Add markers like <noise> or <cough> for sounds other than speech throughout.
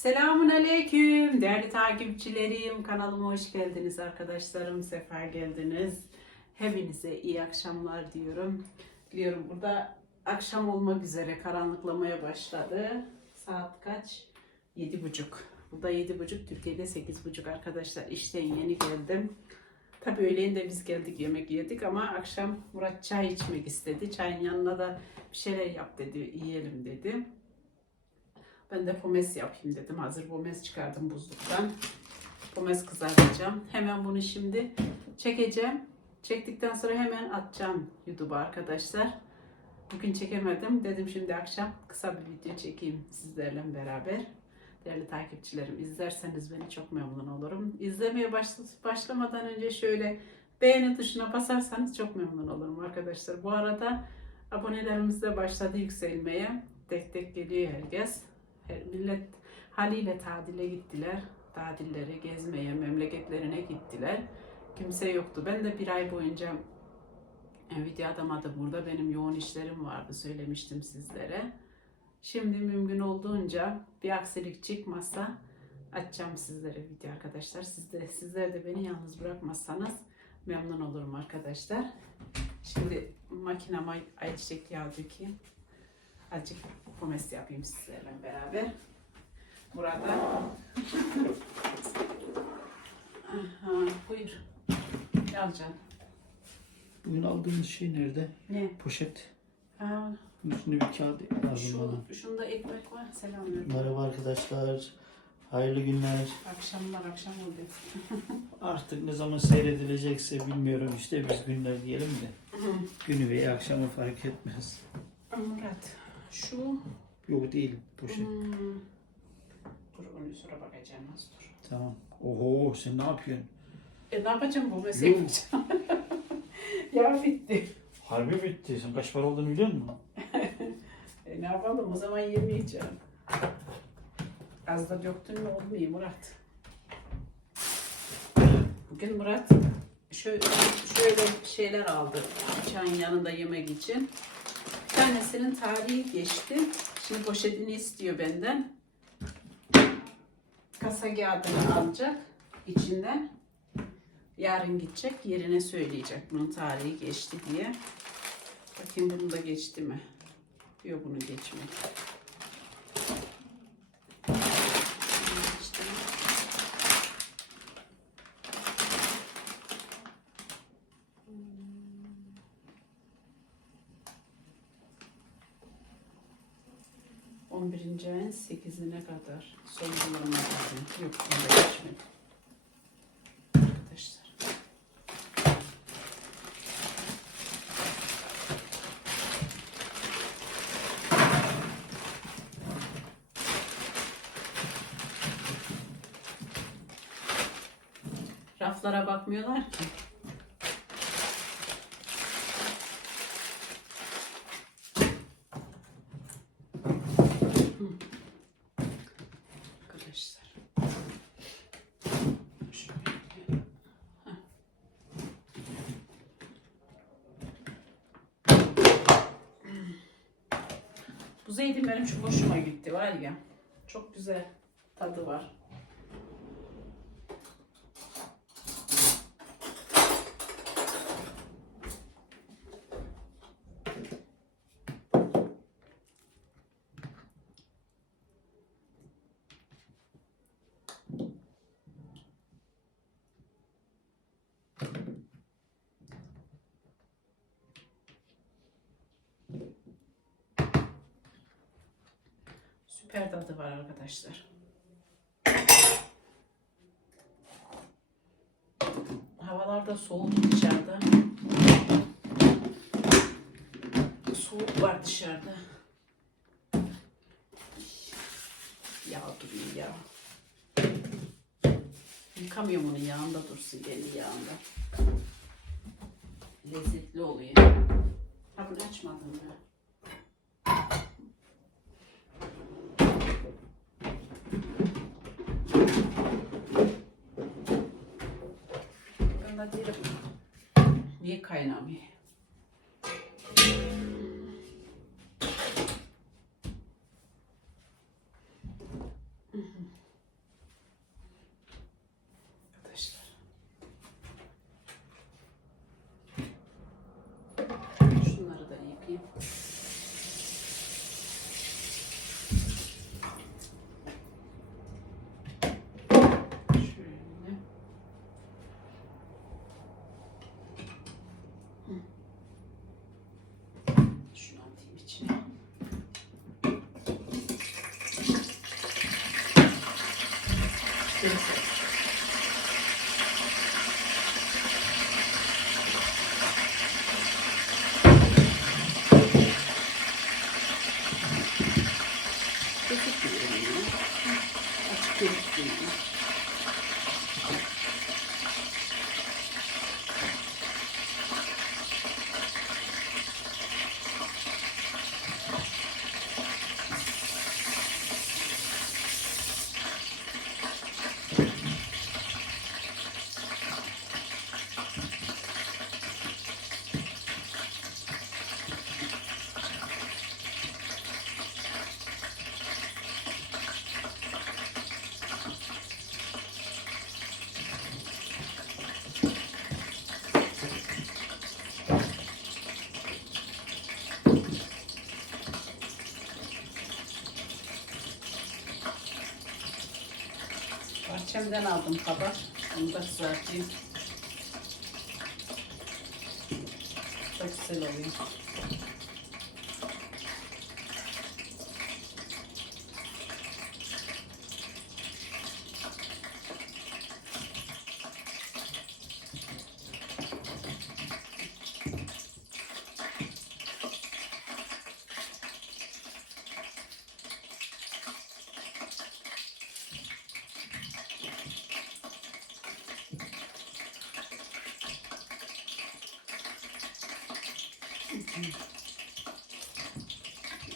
Selamun Aleyküm değerli takipçilerim. Kanalıma hoş geldiniz arkadaşlarım. Sefa geldiniz. Hepinize iyi akşamlar diyorum. Biliyorum burada akşam olmak üzere karanlıklamaya başladı. Saat kaç? Yedi buçuk. Burada yedi buçuk, Türkiye'de sekiz buçuk arkadaşlar. İşten yeni geldim. Tabii öğleyin de biz geldik yemek yedik ama akşam Murat çay içmek istedi. Çayın yanına da bir şeyler yap dedi, yiyelim dedi. Ben de pomes yapayım dedim. Hazır pomes çıkardım buzluktan. Pomes kızartacağım. Hemen bunu şimdi çekeceğim. Çektikten sonra hemen atacağım YouTube'a arkadaşlar. Bugün çekemedim. Dedim şimdi akşam kısa bir video çekeyim sizlerle beraber. Değerli takipçilerim izlerseniz beni çok memnun olurum. İzlemeye başla- başlamadan önce şöyle beğeni tuşuna basarsanız çok memnun olurum arkadaşlar. Bu arada abonelerimiz de başladı yükselmeye. Tek tek geliyor herkes. Her millet haliyle tatile gittiler. Tatillere gezmeye, memleketlerine gittiler. Kimse yoktu. Ben de bir ay boyunca e, video atamadım burada. Benim yoğun işlerim vardı söylemiştim sizlere. Şimdi mümkün olduğunca bir aksilik çıkmazsa açacağım sizlere video arkadaşlar. Siz de, sizler de beni yalnız bırakmazsanız memnun olurum arkadaşlar. Şimdi makinama ayçiçek yağı dökeyim. Azıcık pomes yapayım sizlerle beraber. Burada Aha, buyur. Yalcan. Bugün aldığımız şey nerede? Ne? Poşet. Ha, üstünde bir kağıt lazım bana. şu, şunda ekmek var. Selamünaleyküm. Merhaba arkadaşlar. Hayırlı günler. Akşamlar akşam oldu. <laughs> Artık ne zaman seyredilecekse bilmiyorum işte biz günler diyelim de. Günü veya akşamı fark etmez. Murat, şu Yok değil poşet. Hmm. Dur onu sonra bakacağım az dur. Tamam. Oho sen ne yapıyorsun? E ne yapacağım bu mesele? Yok. <laughs> ya bitti. Harbi bitti. Sen kaç para olduğunu biliyor musun? <laughs> E ne yapalım o zaman yemeyeceğim. Az da döktün mü olmuyor Murat. Bugün Murat şöyle, şöyle şeyler aldı çayın yanında yemek için. Tanesinin tarihi geçti. Şimdi poşetini istiyor benden. Kasa kağıdını alacak içinden. Yarın gidecek yerine söyleyecek bunun tarihi geçti diye. Bakayım bunun da geçti mi? Yok bunu geçmedi. Geçti mi? Ayın sekizine kadar son kullanma tarihi. Yok bunda geçmedi. Arkadaşlar. Raflara bakmıyorlar ki. Hı. Arkadaşlar. Şöyle. Heh. Bu zeytin benim çok hoşuma gitti var ya. Çok güzel tadı var. Süper tadı var arkadaşlar. Havalar da soğuk dışarıda. Soğuk var dışarıda. Yağ duruyor ya. Yıkamıyorum onu yağında dursun kendi yağında. Lezzetli oluyor. Ha bunu açmadım ben. Ben de dedim, niye kaynamıyor? Arkadaşlar. Şunları da yıkayayım. Şöyle. Hı. Şunu atayım içine. Evet. Kesik diyorum ya. Açık kesik diyorum. Bahçemden aldım kabak. Onu da kızartayım. Çok güzel oluyor.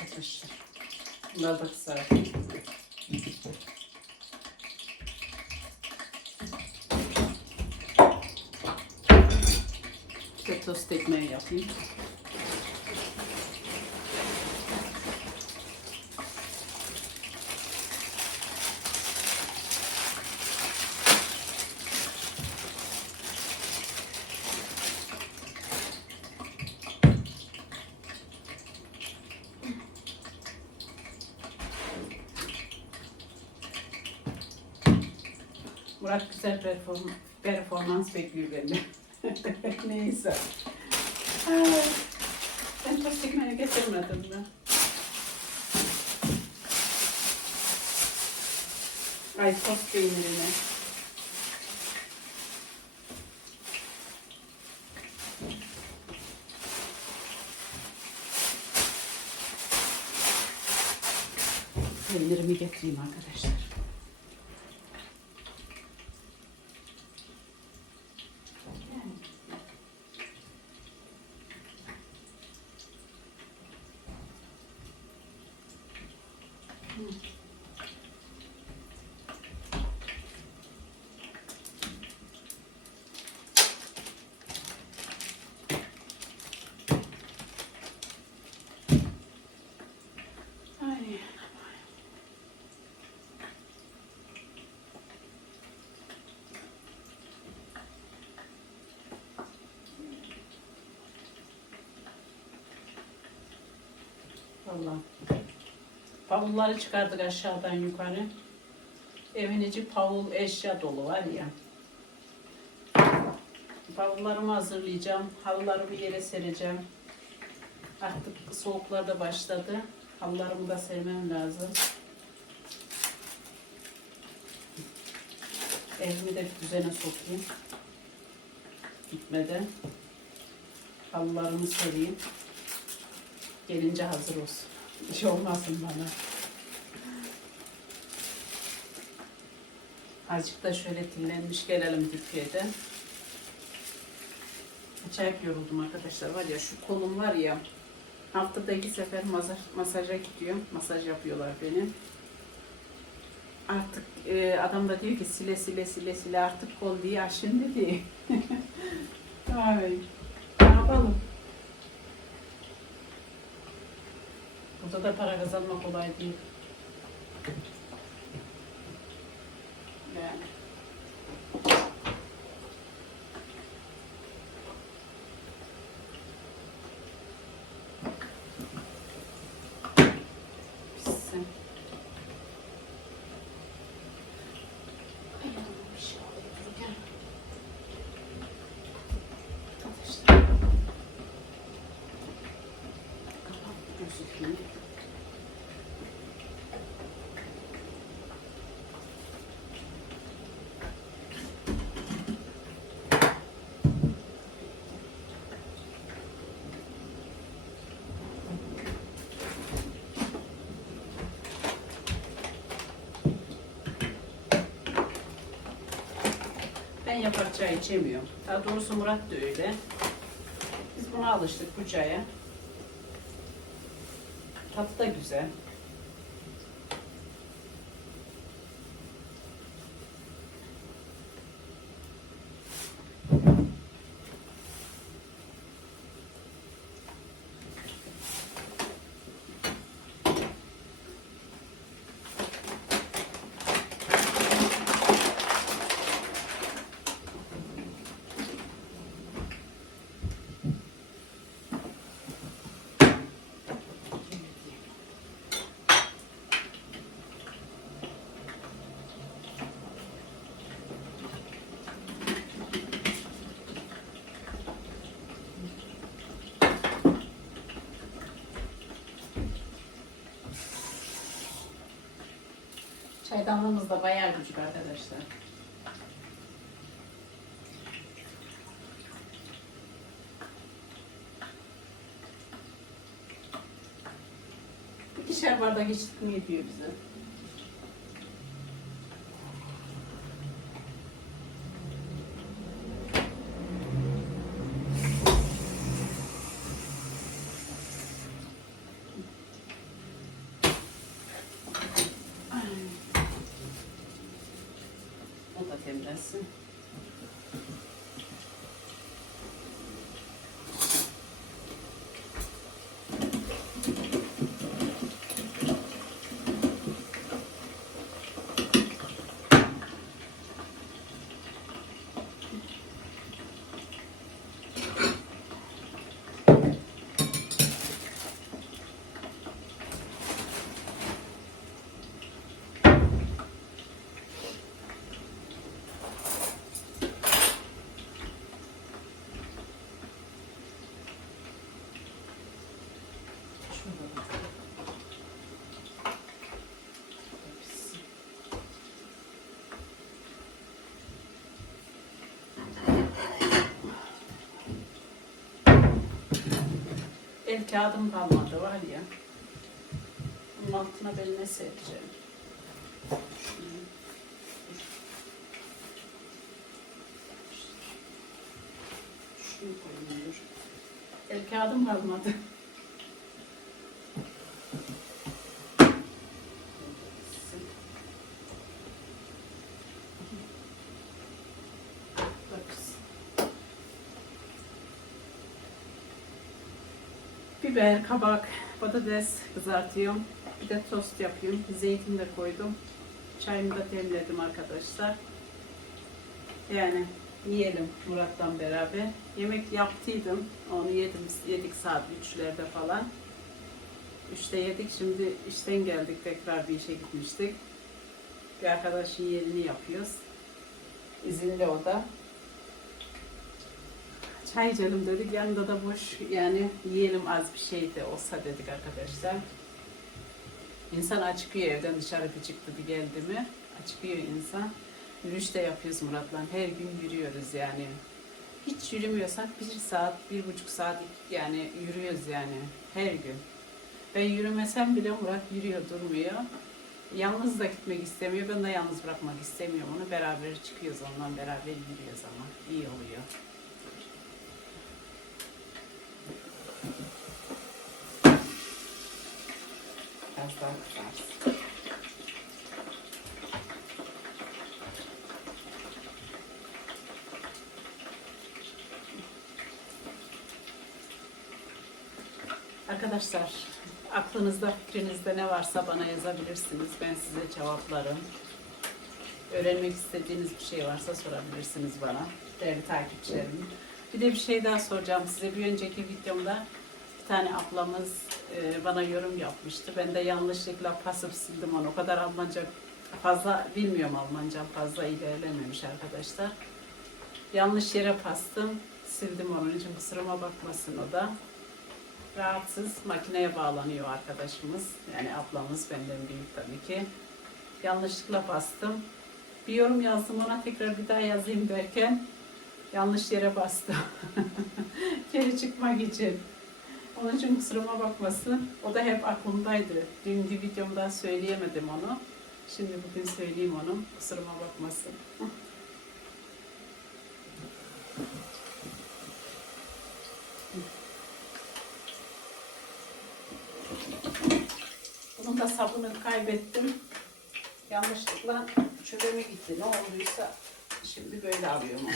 Arkadaşlar. Bunları da kızartayım. Bir de tost Murat güzel perform performans bekliyor benden. <laughs> Neyse. Ay, Ben tost ekmeği getirmedim mi? Ay tost peynirini. Peynirimi getireyim arkadaşlar. Ay. Vallahi. Bavulları çıkardık aşağıdan yukarı. Evin içi pavul eşya dolu var ya. Bavullarımı hazırlayacağım. Halılarımı yere sereceğim. Artık soğuklar da başladı. Halılarımı da sermem lazım. Evimi de düzene sokayım. Gitmeden. Halılarımı sereyim. Gelince hazır olsun. İş olmasın bana. Azıcık da şöyle dinlenmiş gelelim Türkiye'de. Acayip yoruldum arkadaşlar. Var ya şu kolum var ya haftada iki sefer masaj, masaja gidiyorum. Masaj yapıyorlar benim. Artık e, adam da diyor ki sile sile sile sile artık kol diye aşın dedi. <laughs> Ay, ne yapalım? Burada da para kazanmak kolay değil. Yapar çay içemiyorum. Daha doğrusu Murat da öyle. Biz buna alıştık bu çaya. Tadı da güzel. Çaydanlığımız da bayağı küçük arkadaşlar. İkişer bardak içtik mi yetiyor bize? El kağıdım kalmadı var ya. Bunun altına ben ne sereceğim? Şunu- koyayım. El kağıdım kalmadı. Biber, kabak, patates kızartıyorum. Bir de tost yapıyorum. Zeytin de koydum. Çayımı da demledim arkadaşlar. Yani yiyelim Murat'la beraber. Yemek yaptıydım. Onu yedim, yedik saat 3'lerde falan. 3'te yedik. Şimdi işten geldik. Tekrar bir işe gitmiştik. Bir arkadaşın yerini yapıyoruz. İzinli o da. Çay içelim dedik. Yanında da boş yani yiyelim az bir şey de olsa dedik arkadaşlar. İnsan acıkıyor evden dışarı bir çıktı bir geldi mi? Acıkıyor insan. Yürüyüş de yapıyoruz Murat'la. Her gün yürüyoruz yani. Hiç yürümüyorsak bir saat, bir buçuk saat yani yürüyoruz yani her gün. Ben yürümesem bile Murat yürüyor durmuyor. Yalnız da gitmek istemiyor. Ben de yalnız bırakmak istemiyorum onu. Beraber çıkıyoruz ondan beraber yürüyoruz ama iyi oluyor. Kızarsın. Arkadaşlar aklınızda fikrinizde ne varsa bana yazabilirsiniz. Ben size cevaplarım. Öğrenmek istediğiniz bir şey varsa sorabilirsiniz bana. Değerli takipçilerim. Bir de bir şey daha soracağım size. Bir önceki videomda tane ablamız e, bana yorum yapmıştı. Ben de yanlışlıkla pasif sildim onu. O kadar Almanca fazla bilmiyorum Almanca fazla ilerlememiş arkadaşlar. Yanlış yere bastım. Sildim onun için kusuruma bakmasın o da. Rahatsız makineye bağlanıyor arkadaşımız. Yani ablamız benden büyük tabii ki. Yanlışlıkla bastım. Bir yorum yazdım ona tekrar bir daha yazayım derken yanlış yere bastım. <laughs> Geri çıkmak için. Onun için kusuruma bakmasın. O da hep aklımdaydı. Dünkü videomda söyleyemedim onu. Şimdi bugün söyleyeyim onu. Kusuruma bakmasın. Bunun da sabunu kaybettim. Yanlışlıkla çöpe mi gitti ne olduysa şimdi böyle arıyorum onu.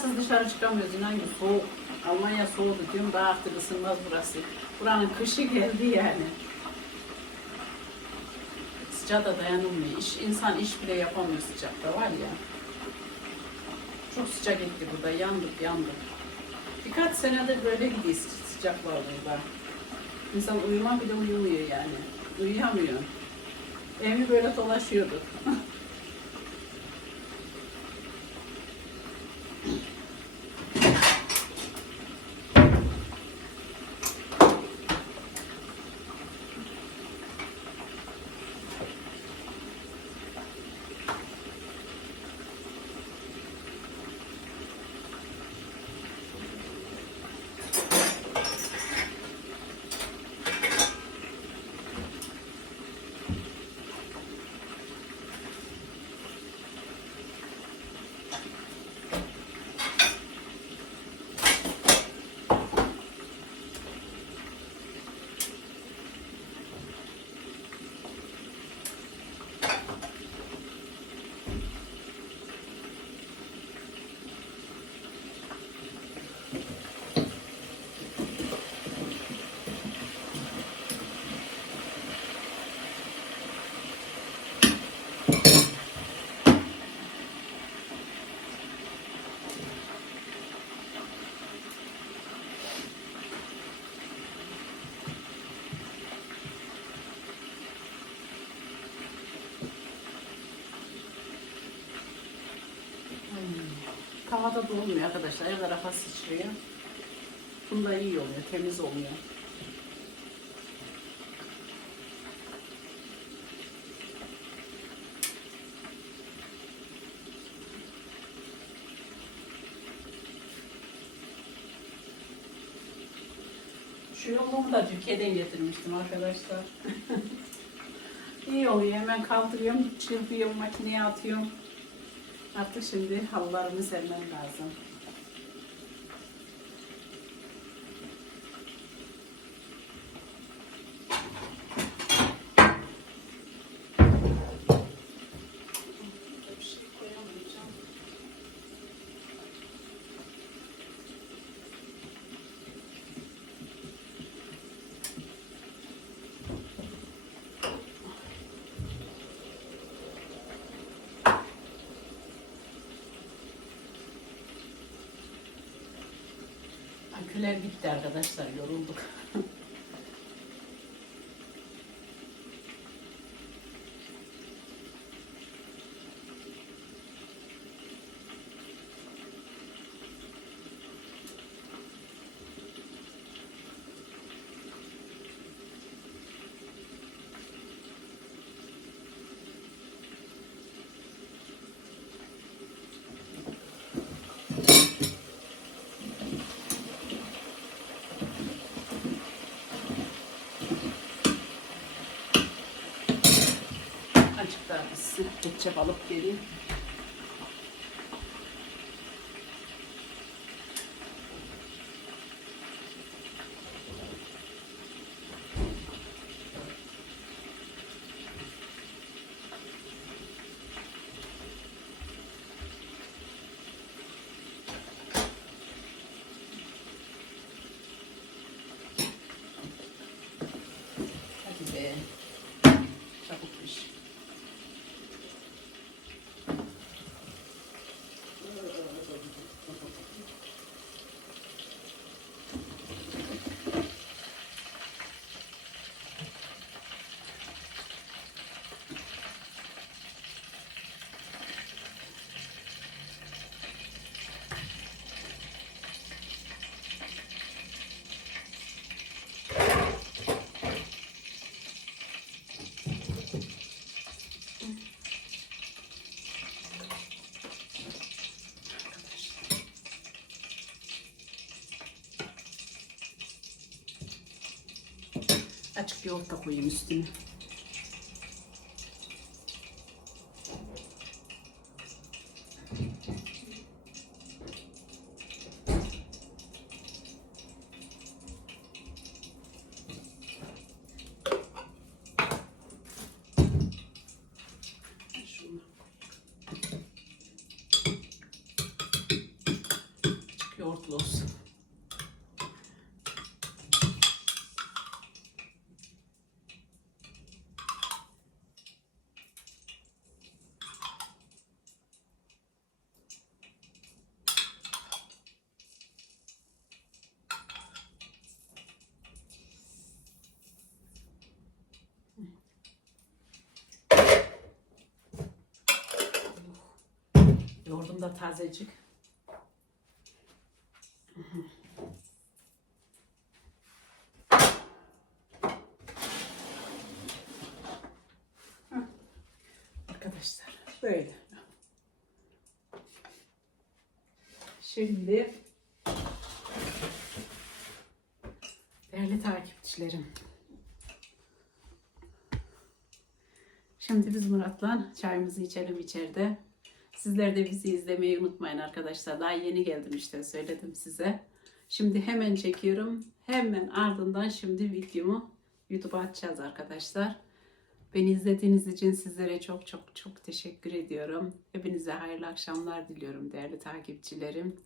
Hırkasız dışarı çıkamıyoruz inan ki soğuk. Almanya soğudu diyorum daha artık ısınmaz burası. Buranın kışı geldi yani. Sıcağa da dayanılmıyor. İş, insan iş bile yapamıyor sıcakta var ya. Çok sıcak etti burada. Yandık yandık. Birkaç senedir böyle gidiyor sı- sıcaklar burada. İnsan uyuma bile uyumuyor yani. Uyuyamıyor. Evi böyle dolaşıyorduk. <laughs> Tavada dolmuyor arkadaşlar. Her tarafa sıçrıyor. Bunda iyi oluyor. Temiz oluyor. Şu yolluğumu da Türkiye'den getirmiştim arkadaşlar. <laughs> iyi oluyor. Hemen kaldırıyorum, çırpıyorum, makineye atıyorum. Artık şimdi halılarımı sermem lazım. Aküler bitti arkadaşlar yorulduk. Da pişsin. Ketçap alıp geleyim. Açık yoğurt da koyayım üstüne. Yoğurdum da tazecik. Arkadaşlar böyle. Şimdi değerli takipçilerim. Şimdi biz Murat'la çayımızı içelim içeride. Sizler de bizi izlemeyi unutmayın arkadaşlar. Daha yeni geldim işte söyledim size. Şimdi hemen çekiyorum. Hemen ardından şimdi videomu YouTube'a atacağız arkadaşlar. Beni izlediğiniz için sizlere çok çok çok teşekkür ediyorum. Hepinize hayırlı akşamlar diliyorum değerli takipçilerim.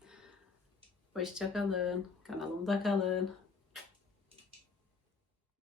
Hoşçakalın. Kanalımda kalın.